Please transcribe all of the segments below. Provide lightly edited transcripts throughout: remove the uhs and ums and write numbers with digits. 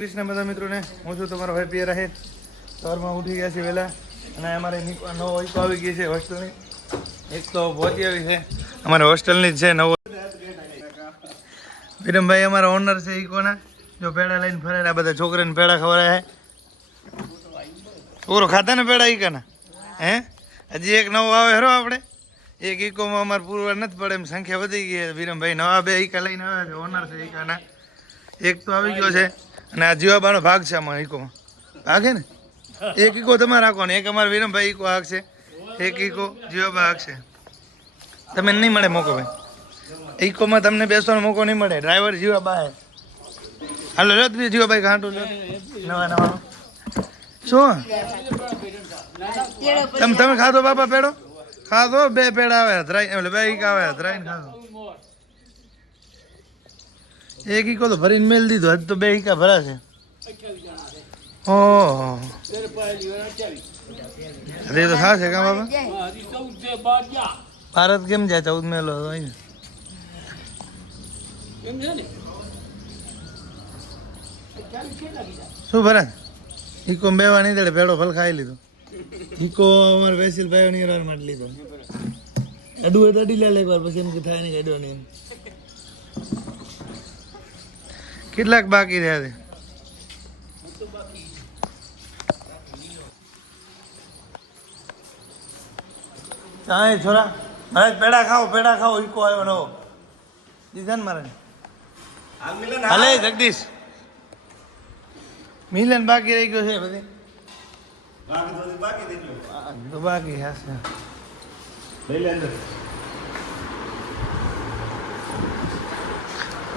કૃષ્ણ બધા મિત્રોને હું છું તમારો ભાઈ પિયર રહે. સવારમાં ઉઠી ગયા છે વહેલા અને અમારે નવો ઈકો આવી ગઈ છે હોસ્ટેલની. એક તો પહોંચી આવી છે અમારે હોસ્ટેલની જ છે નવો. વિરમભાઈ અમારા ઓનર છે ઈકોના. જો પેડા લઈને ફરેલા બધા છોકરાને પેડા ખવડાય છે. છોકરો ખાતા ને પેડા ઈકાના હે હજી એક નવો આવે હરો આપણે એક ઈકોમાં અમારે પૂરવાર નથી પડે એમ સંખ્યા વધી ગઈ. વિરમભાઈ નવા બે ઈકા લઈને આવ્યા છે ઓનર છે ઈકાના. એક તો આવી ગયો છે અને આ જીવાબાનો ભાગ છે આમાં ઈકોમાં ભાગે ને એક ઈકો તમારે રાખવાનો એક અમારે વિરમભાઈ ઈકો હાકશે એક ઈકો જીવાબા હાકશે. તમે નહીં મળે મોકો ભાઈ ઈકોમાં તમને બેસવાનો મોકો નહીં મળે. ડ્રાઈવર જીવાબા હે. હાલો લો જીવાભાઈ ઘાંટું લો નવા નવા શું તમે ખાધો બાપા પેડો ખાધો બે પેડા આવે ધરાઈ એટલે બે ઈકા આવે ધરાઈને ખાધો. એક ઈકો તો ભરીને મેલ દીધો હજ તો બે ઈકા ભરાશે. ઓહો હજી તો થશે કા બાબા ભારત કેમ જાય 14 મેલો શું ભરાત ઈકો બેવા નહીં દે પેડો ફલ ખાઈ લીધો. ઈકો અમારે વેસીલ ભાઈ ની વાર માટે લીધો અડું હોય તો અડી લે એક વાર પછી એમ કે થાય નહીં અડો નહીં. કેટલાક બાકી રહ્યા છે ચાય છોરા મારે પેડા ખાઓ ઈકો આવ્યો નવો દીધા ને મારે હાલે જગદીશ મિલન બાકી રહી ગયો છે બધી તો બાકી હશે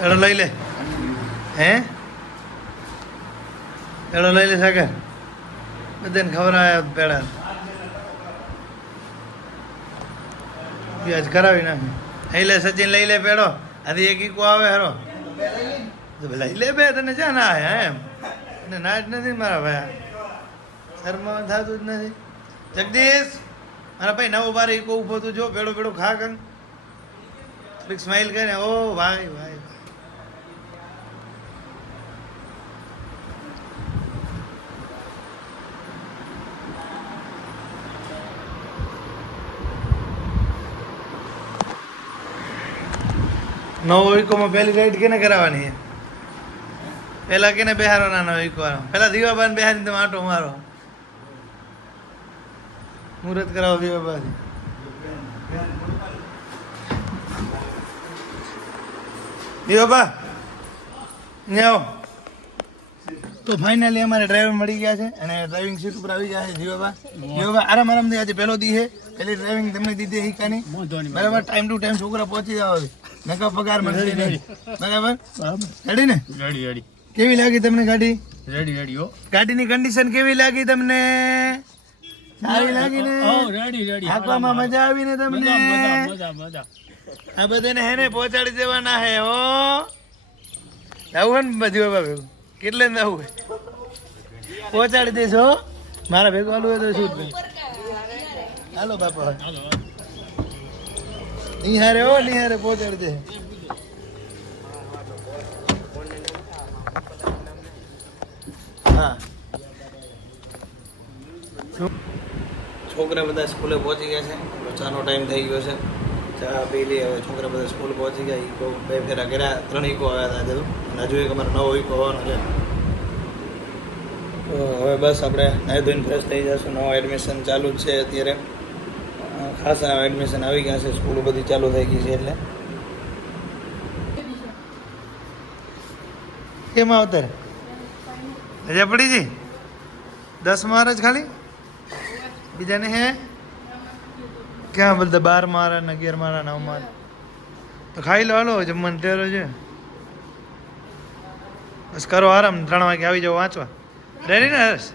એડો લઈ લે હે એડો લઈ લે સાગર બધાને ખબર આવ્યા પેડા કરાવી નાખે. લઈ લે સચિન લઈ લે પેડો આથી એક ઈકો આવે હરો લઈ લે બે તને ચા ના આવ્યા એમ અને ના જ નથી મારા ભાઈ શર્મા થતું જ નથી. જગદીશ મારા ભાઈ નવો બાર ઈકો ઉભો તું જો પેડો પેડો ખા કંગ થોડીક સ્માઈલ કરે. ઓ ભાઈ ભાઈ નવો ઈકોમાં પહેલી રાઈડ કેને કરાવવાની પેલા કેને બેહારવાના નવો ઈકો પેલા દીવાબાને બેહારીને તમે આટો મારો મુહૂર્ત કરાવો દીવાબાથી. દીવાબા આવો તો ફાઇનલી અમારે ડ્રાઈવર મળી ગયા છે અને ડ્રાઇવિંગ સીટ ઉપર આવી ગયા છે જીવાબા આરામથી આજે પહેલો દી છે પહેલી ડ્રાઇવિંગ તમને દીધી ઈકાની બરાબર ટાઈમ ટુ ટાઈમ છોકરા પહોંચી જાવ નકા પગાર મળશે નહીં બરાબર રેડી ને રેડી કેવી લાગી તમને ગાડી રેડી હો ગાડીની કન્ડિશન કેવી લાગી તમને સારી લાગી ને રેડી હાકવામાં મજા આવી ને તમને મજા આ બધાને હેને પહોંચાડી દેવાના હે હો આવું ને બધી બાબા કેટલે ને આવું પહોંચાડી દેશો મારા ભેગું હાલું હોય તો શું હાલો બાપા નિહારે હો નિહારે પહોંચાડી દે. હા છોકરા બધા સ્કૂલે પહોંચી ગયા છે. ચાનો ટાઈમ થઈ ગયો છે. ચા પી લઈ હવે છોકરા બધા સ્કૂલ પહોંચી ગયા. ઈકો બે ફેરા કર્યા 3 ઈકો આવ્યા હતા અને હજુ એક અમારો નવો ઈકો આવવાનો છે. તો હવે બસ આપણે નાહી ધોઈને ફ્રેશ થઈ જશું. નવા એડમિશન ચાલુ જ છે અત્યારે ખાસા એડમિશન આવી ગયા છે. સ્કૂલો બધી ચાલુ થઈ ગઈ છે એટલે કેમ આવતર રજા પડી જી 10 માર જ ખાલી બીજાને હે ક્યાં બધા 12 મારા ને 11 મારા 9 મારા તો ખાઈ લો હાલો જમવાનું ટેરો છે. બસ કરો આરામ 3 વાગે આવી જાઓ વાંચવા રેડી ને હર્ષ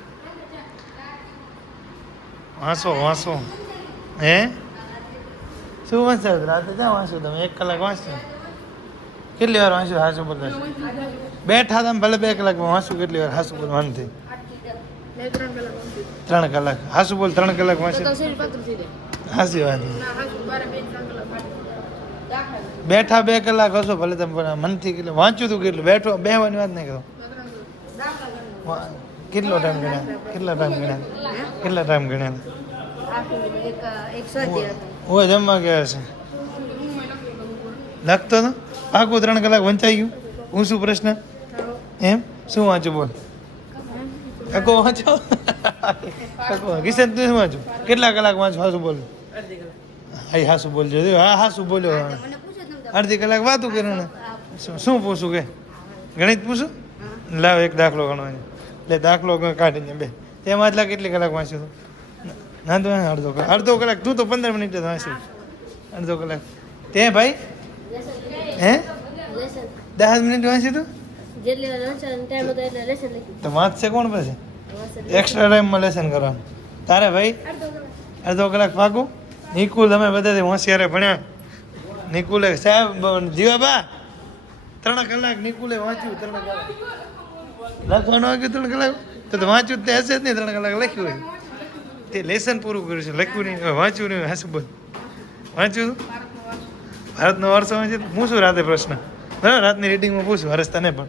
વાંચો હે શું વાંચો રાતે ક્યાં વાંચો તમે 1 કલાક વાંચો કેટલી વાર વાંચ્યું હાસુ બોલ બેઠા તમે ભલે 2 કલાકમાં વાંચું કેટલી વાર હાસુ બોલ વાંચી 3 કલાક હાસુ બોલ 3 કલાક વાંચી હાસી વાત બેઠા 2 કલાક હશો ભલે તમે મનથી કેટલું વાંચ્યું તું કેટલું બેઠો બેહવાની વાત નહીં કરો કેટલો ટાઈમ ગણ્યા કેટલા ટાઈમ ગણ્યા ઓય જમવા ગયા છે લાગતો તો પાકું 3 કલાક વંચાઈ ગયું હું શું પ્રશ્ન એમ શું વાંચું બોલ કાકો વાંચો કાકો કિશન તું શું વાંચું કેટલા કલાક વાંચો હાસું બોલ હા હાસું બોલજો હા હાસું બોલ્યો અડધી કલાક વાતું કર્યું ને શું પૂછું કે ગણિત પૂછું લાવ એક દાખલો ગણવાનો એટલે દાખલો કાઢીને બે તેમાં એટલા કેટલી કલાક વાંચ્યું તું ના તો અડધો કલાક તું તો 15 મિનિટ જ વાંચ્યું અડધો કલાક તે ભાઈ હે 10 મિનિટ વાંચી તું તો વાંચશે કોણ પછી એક્સ્ટ્રા ટાઈમમાં લેસન કરવાનું તારે ભાઈ અડધો કલાક પાકું નિકુલ તમે બધા હોશિયારે ભણ્યા નિકુલે સાહેબ જીવાબા 3 કલાક નિકુલે વાંચ્યું 3 કલાક લખવાનું વાગ્યું 3 કલાક તો વાંચ્યું તે હશે જ નહીં 3 કલાક લખ્યું હોય તે લેસન પૂરું કર્યું છે લખ્યું નહીં વાંચ્યું નહીં હાસું બોલ વાંચ્યું ભારતનો વારસો વાંચ્યું હું શું રાતે પ્રશ્ન બરાબર રાતની રીડિંગમાં પૂછું હરસ તને પણ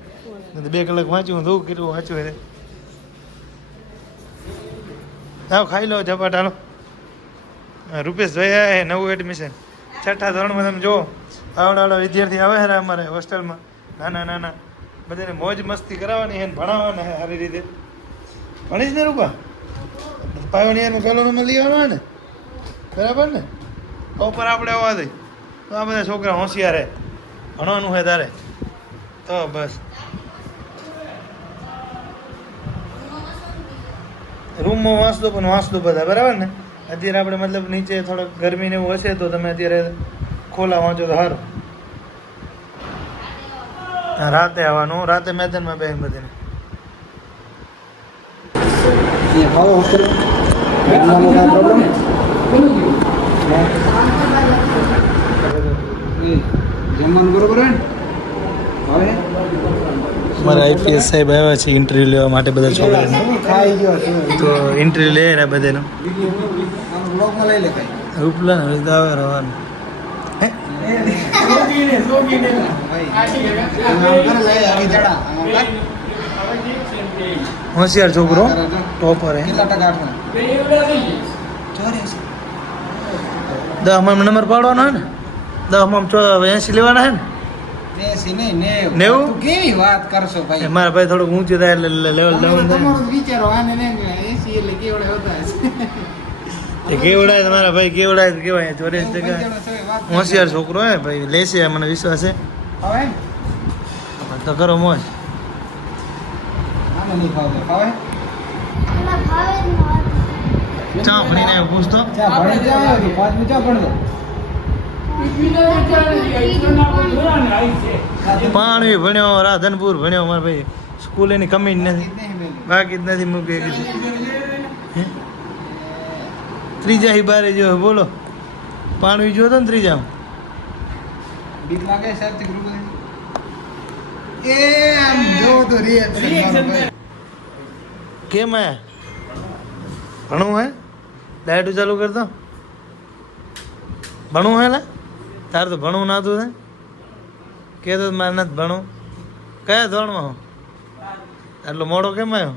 2 કલાક વાંચ્યું હું કેટલું વાંચ્યું એટલે આવ ખાઈ લો ઝપાટ હાલો રૂપેશ જોયા હે નવું એડમિશન 6ઠા ધોરણમાં તમે જુઓ આવડાવાળા વિદ્યાર્થી આવે છે અમારે હોસ્ટેલમાં નાના બધાને મોજ મસ્તી કરાવવાની છે ભણાવવાના છે સારી રીતે ભણીશ ને રૂપા પાયોનિયરમાં પહેલો નંબર લઈ આવવાનો ને બરાબર ને ઉપર આપણે આવવા દઈ તો આ બધા છોકરા હોશિયાર હે ભણવાનું છે તારે તો બસ રૂમમાં વાંચતો પણ વાંચતો બધા બરાબર ને અત્યારે આપણે મતલબ નીચે થોડોક ગરમી ને એવું હશે તો તમે અત્યારે ખોલા વાંચો તો સારું રાતે આવવાનું રાતે મેદાનમાં બેન બધીને અમારા આઈપીએસ સાહેબ આવ્યા છે ઇન્ટરવ્યુ લેવા માટે બધા છોકરાને તો ઇન્ટરવ્યુ લે ને બધાનો ઉપલા ને આવે રવાનું હોશિયાર છોકરો ટોપર હે 10 નંબર પાડવાનો હે ને 10 80 લેવાના હે ને 90 કેવી વાત કરશો ભાઈ મારા ભાઈ થોડુંક ઊંચું થાય એટલે લેવલ તમારો વિચારો આને ને 80 એટલે કેવડે હોતા છે કેવડાય તમારા ભાઈ કેવડાય તો કેવાય 84% હોશિયાર છોકરો હે ભાઈ લેશે મને વિશ્વાસ છે હવે તો કરો મોજ આને નહીં ખાવ ખાવે ચા ભણીને પૂછતો ચા ભણી જાય તો 5 મિનિટ ચા ભણતો પાણી ભણ્યો રાધનપુર ભણ્યો મારા ભાઈ સ્કૂલ એની કમી જ નથી બાકી જ નથી મૂકી ત્રીજા હી બારે જો બોલો પાણી જો તો ને ત્રીજા બીક લાગે સાહેબ થી ગ્રુપ એ આમ જો તો રિએક્શન કેમ હે ભણવું હે લાઈટ ચાલુ કરતો ભણવું હે લા તારે તો ભણવું ના તું કે તો મારે નથી ભણવું કયા ધોરણમાં હું આટલો મોડો કેમ આવ્યો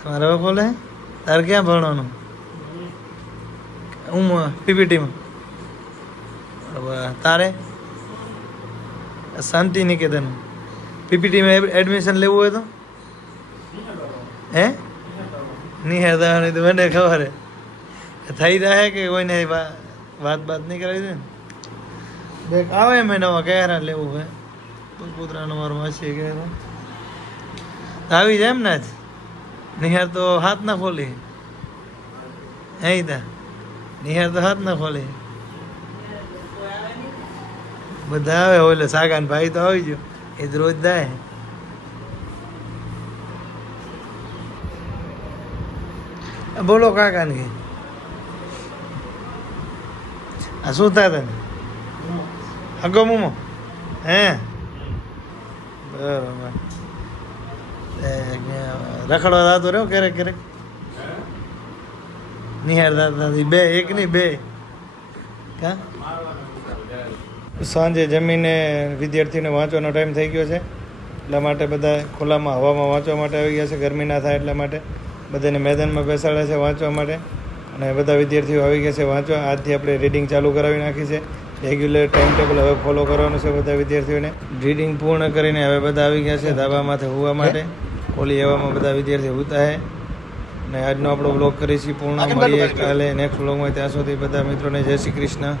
તમારે હવે બોલે તારે ક્યાં ભણવાનું હું પીપીટીમાં તારે શાંતિ નિકેતન પીપીટીમાં એડમિશન લેવું હોય તો હે નહીં હતા તો મને ખબર હે થઈ જાય કે કોઈને વાત નહીં કરાવી દે ને દેખ આવે મેં નવા કયા લેવું હોય પુત્રાનો મારો વાંચીએ કે આવી જાય એમ ને જ નિહાર તો હાથ ના ખોલી હે તા નિહાર તો હાથ ના ખોલી બધા આવે ઓલે સાગા ને ભાઈ તો આવી ગયો એ તો રોજ જાય બોલો કાકા ને આ શું થાય તને હગો મુમો હે બરોબર રખડવા દાતો રહ્યો ક્યારેક ક્યારેક નિહાર દાદા બે એક નહીં બે કા સાંજે જમીને વિદ્યાર્થીઓને વાંચવાનો ટાઈમ થઈ ગયો છે એટલા માટે બધા ખુલ્લામાં હવામાં વાંચવા માટે આવી ગયા છે. ગરમી ના થાય એટલા માટે બધાને મેદાનમાં બેસાડ્યા છે વાંચવા માટે. અને બધા વિદ્યાર્થીઓ આવી ગયા છે વાંચવા. આજથી આપણે રીડિંગ ચાલુ કરાવી નાખી છે. રેગ્યુલર ટાઈમ ટેબલ હવે ફોલો કરવાનું છે બધા વિદ્યાર્થીઓને. રીડિંગ પૂર્ણ કરીને હવે બધા આવી ગયા છે ધાબામાંથી હોવા માટે. ખોલી હવામાં બધા વિદ્યાર્થીઓ હોતા છે. અને આજનો આપણો બ્લોગ કરીશું પૂર્ણ. મળીએ કાલે નેક્સ્ટ બ્લોગમાં. ત્યાં સુધી બધા મિત્રોને જય શ્રી કૃષ્ણ.